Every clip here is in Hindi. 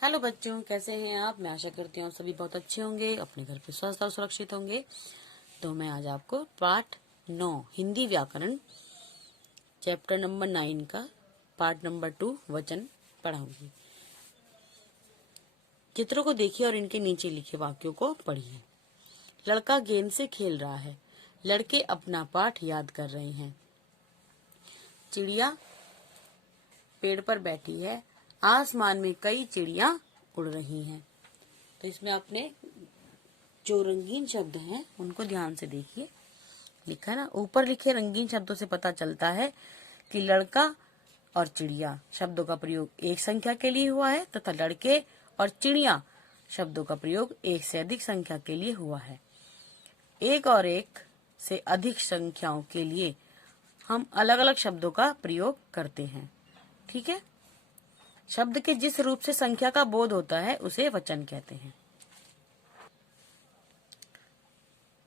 हेलो बच्चों, कैसे हैं आप। मैं आशा करती हूँ सभी बहुत अच्छे होंगे, अपने घर पे स्वस्थ और सुरक्षित होंगे। तो मैं आज आपको पाठ 9 हिंदी व्याकरण चैप्टर नंबर 9 का पार्ट नंबर 2 वचन पढ़ाऊंगी। चित्रों को देखिए और इनके नीचे लिखे वाक्यों को पढ़िए। लड़का गेंद से खेल रहा है। लड़के अपना पाठ याद कर रहे हैं। चिड़िया पेड़ पर बैठी है। आसमान में कई चिड़िया उड़ रही हैं। तो इसमें आपने जो रंगीन शब्द हैं उनको ध्यान से देखिए। लिखा है ना, ऊपर लिखे रंगीन शब्दों से पता चलता है कि लड़का और चिड़िया शब्दों का प्रयोग एक संख्या के लिए हुआ है तथा लड़के और चिड़िया शब्दों का प्रयोग एक से अधिक संख्या के लिए हुआ है। एक और एक से अधिक संख्याओं के लिए हम अलग अलग शब्दों का प्रयोग करते हैं। ठीक है। शब्द के जिस रूप से संख्या का बोध होता है उसे वचन कहते हैं।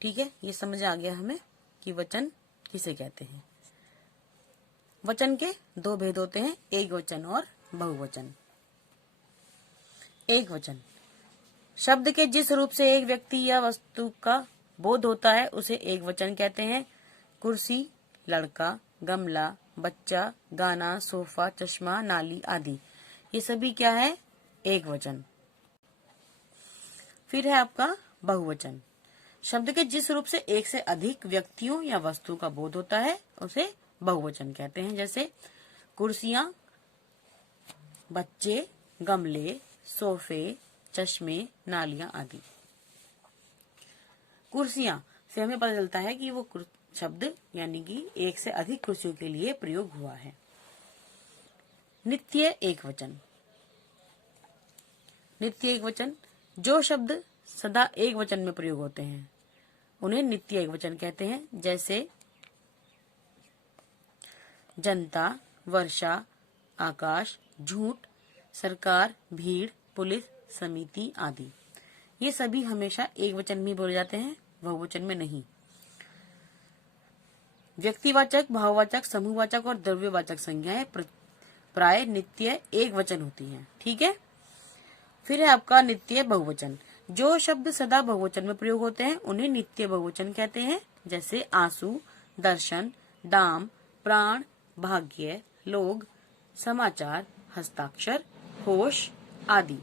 ठीक है, ये समझ आ गया हमें कि वचन किसे कहते हैं। वचन के दो भेद होते हैं, एक वचन और बहुवचन। एक वचन शब्द के जिस रूप से एक व्यक्ति या वस्तु का बोध होता है उसे एक वचन कहते हैं। कुर्सी, लड़का, गमला, बच्चा, गाना, सोफा, चश्मा, नाली आदि ये सभी क्या है? एक वचन। फिर है आपका बहुवचन। शब्द के जिस रूप से एक से अधिक व्यक्तियों या वस्तु का बोध होता है उसे बहुवचन कहते हैं। जैसे कुर्सियां, बच्चे, गमले, सोफे, चश्मे, नालियां आदि। कुर्सियां से हमें पता चलता है कि वो शब्द यानी कि एक से अधिक कुर्सियों के लिए प्रयोग हुआ है। नित्य एक वचन। नित्य एक वचन जो शब्द सदा एक वचन में प्रयोग होते हैं उन्हें नित्य एक वचन कहते हैं। जैसे जनता, वर्षा, आकाश, झूठ, सरकार, भीड़, पुलिस, समिति आदि ये सभी हमेशा एक वचन में बोले जाते हैं, बहुवचन में नहीं। व्यक्तिवाचक, भाववाचक, समूहवाचक और द्रव्यवाचक संज्ञाएं प्राय नित्य एक वचन होती हैं। ठीक है। फिर है आपका नित्य बहुवचन। जो शब्द सदा बहुवचन में प्रयोग होते हैं उन्हें नित्य बहुवचन कहते हैं। जैसे आंसू, दर्शन, दाम, प्राण, भाग्य, लोग, समाचार, हस्ताक्षर, होश आदि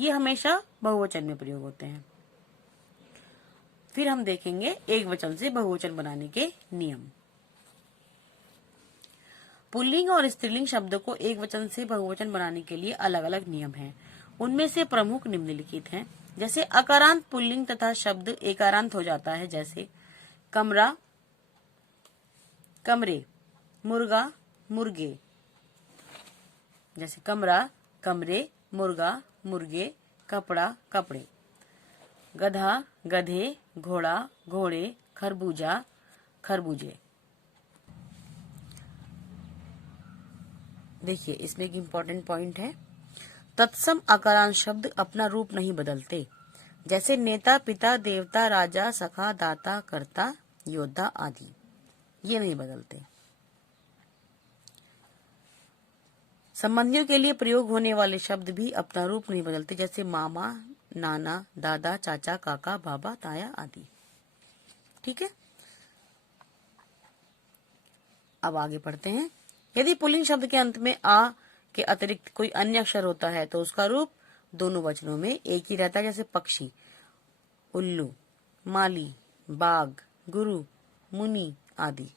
ये हमेशा बहुवचन में प्रयोग होते हैं। फिर हम देखेंगे एक वचन से बहुवचन बनाने के नियम। पुल्लिंग और स्त्रीलिंग शब्दों को एक वचन से बहुवचन बनाने के लिए अलग अलग नियम हैं। उनमें से प्रमुख निम्नलिखित हैं। जैसे अकारांत पुल्लिंग तथा शब्द एकारांत हो जाता है। जैसे कमरा, कमरे, मुर्गा, मुर्गे। जैसे कमरा, कमरे, मुर्गा, मुर्गे, कपड़ा, कपड़े। गधा, गधे, घोड़ा, घोड़े, खरबूजा, खरबूजे। देखिए इसमें एक इम्पोर्टेंट पॉइंट है। तत्सम अकारांत शब्द अपना रूप नहीं बदलते। जैसे नेता, पिता, देवता, राजा, सखा, दाता, कर्ता, योद्धा आदि ये नहीं बदलते। संबंधियों के लिए प्रयोग होने वाले शब्द भी अपना रूप नहीं बदलते। जैसे मामा, नाना, दादा, चाचा, काका, बाबा, ताया आदि। ठीक है। अब आगे पढ़ते हैं। यदि पुल्लिंग शब्द के अंत में आ के अतिरिक्त कोई अन्य अक्षर होता है तो उसका रूप दोनों वचनों में एक ही रहता है। जैसे पक्षी, उल्लू, माली, बाघ, गुरु, मुनि आदि।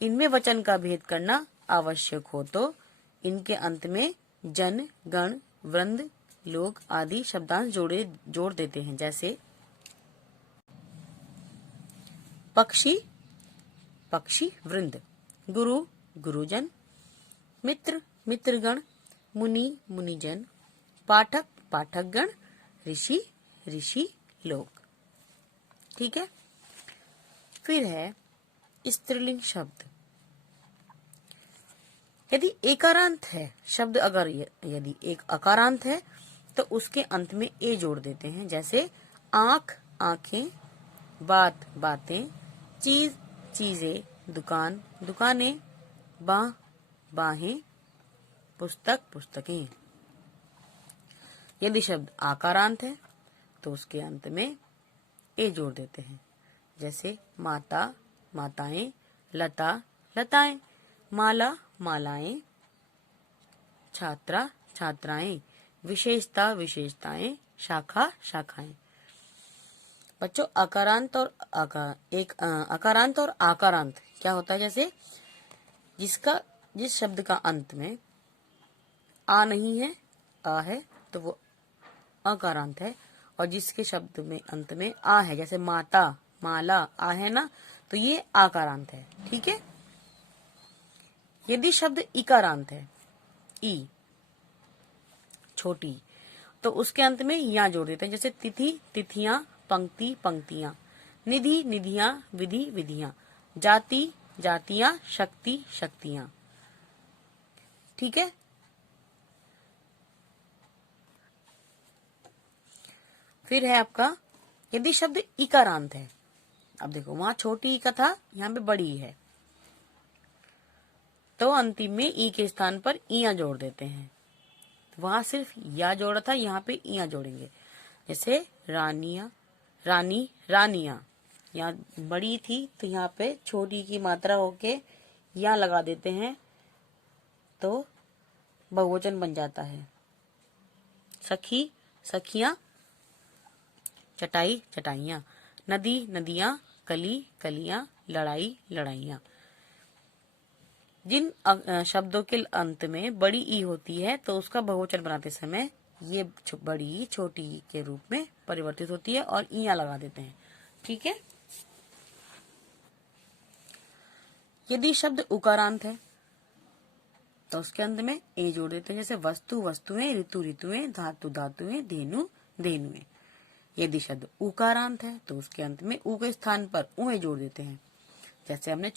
इनमें वचन का भेद करना आवश्यक हो तो इनके अंत में जन, गण, वृंद, लोग आदि शब्दांश जोड़ देते हैं। जैसे पक्षी, पक्षी वृंद, गुरु, गुरुजन, मित्र, मित्रगण, मुनि, मुनिजन, पाठक, पाठकगण, ऋषि, ऋषि लोग। ठीक है। फिर है स्त्रीलिंग शब्द। यदि एकारांत है शब्द, अगर यदि एक अकारांत है तो उसके अंत में ए जोड़ देते हैं। जैसे आंख, आंखें, बात, बातें, चीज, चीजें, दुकान, दुकानें, बाह, बाहें, पुस्तक, पुस्तकें। यदि शब्द आकारांत है तो उसके अंत में ए जोड़ देते हैं, जैसे माता माताएं, लता लताएं, माला मालाएं, छात्रा छात्राएं, विशेषता विशेषताएं, शाखा शाखाएं। बच्चों अकारांत और अकारांत और आकारांत क्या होता है? जैसे जिस शब्द का अंत में आ नहीं है, आ है, तो वो अकारांत है, और जिसके शब्द में अंत में आ है, जैसे माता माला आ है ना, तो ये आकारांत है। ठीक है। यदि शब्द इकारांत है, ई छोटी, तो उसके अंत में या जोड़ देते हैं, जैसे तिथि तिथियां, पंक्ति पंक्तियां, निधि निधियां, विधि विधियां, जाति जातियां, शक्ति शक्तियां। ठीक है। फिर है आपका यदि शब्द इकारांत है। अब देखो वहां छोटी ई का था, यहाँ पे बड़ी ई है, तो अंतिम में ई के स्थान पर इया जोड़ देते हैं। वहां सिर्फ या जोड़ा था, यहाँ पे इया जोड़ेंगे, जैसे रानिया रानी रानिया। यहाँ बड़ी थी तो यहाँ पे छोटी की मात्रा होके या लगा देते हैं, तो बहुवचन बन जाता है। सखी सखियां, चटाई चटाइयां, नदी नदियां, कली कलियां, लड़ाई लड़ाइयां। जिन शब्दों के अंत में बड़ी ई होती है तो उसका बहुवचन बनाते समय ये बड़ी ई छोटी ई के रूप में परिवर्तित होती है और इया लगा देते हैं। ठीक है। यदि शब्द उकारांत है तो उसके अंत में ए जोड़ देते हैं, जैसे वस्तु वस्तुएं, ऋतु ऋतुएं, धातु धातुएं, धेनु धेनुएं। यदि शब्द उकारांत है तो उसके अंत में ऊ के स्थान पर उए जोड़ देते हैं, जैसे हमने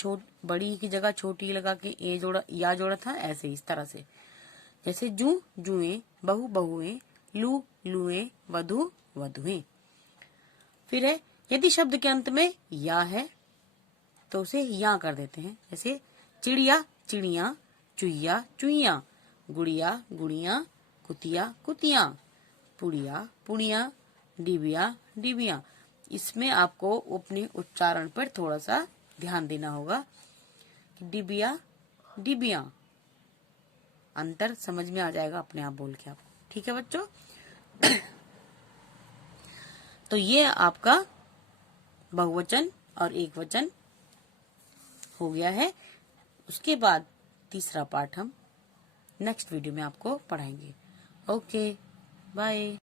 बड़ी की जगह छोटी लगा के ए जोड़ा या जोड़ा था, ऐसे इस तरह से, जैसे जू जुएं, बहु बहुएं, लू लुएं, वधु वधुएं। फिर है यदि शब्द के अंत में या है तो उसे या कर देते हैं, जैसे चिड़िया चिड़िया, चुईया चुईया, गुड़िया गुड़िया, कुतिया कुतिया, पुड़िया पुड़िया, डिबिया डिबिया। इसमें आपको अपने उच्चारण पर थोड़ा सा ध्यान देना होगा कि डिबिया डिबिया, अंतर समझ में आ जाएगा अपने आप बोल के आप। ठीक है बच्चों। तो ये आपका बहुवचन और एकवचन हो गया है। उसके बाद तीसरा पार्ट हम नेक्स्ट वीडियो में आपको पढ़ाएंगे। Okay bye.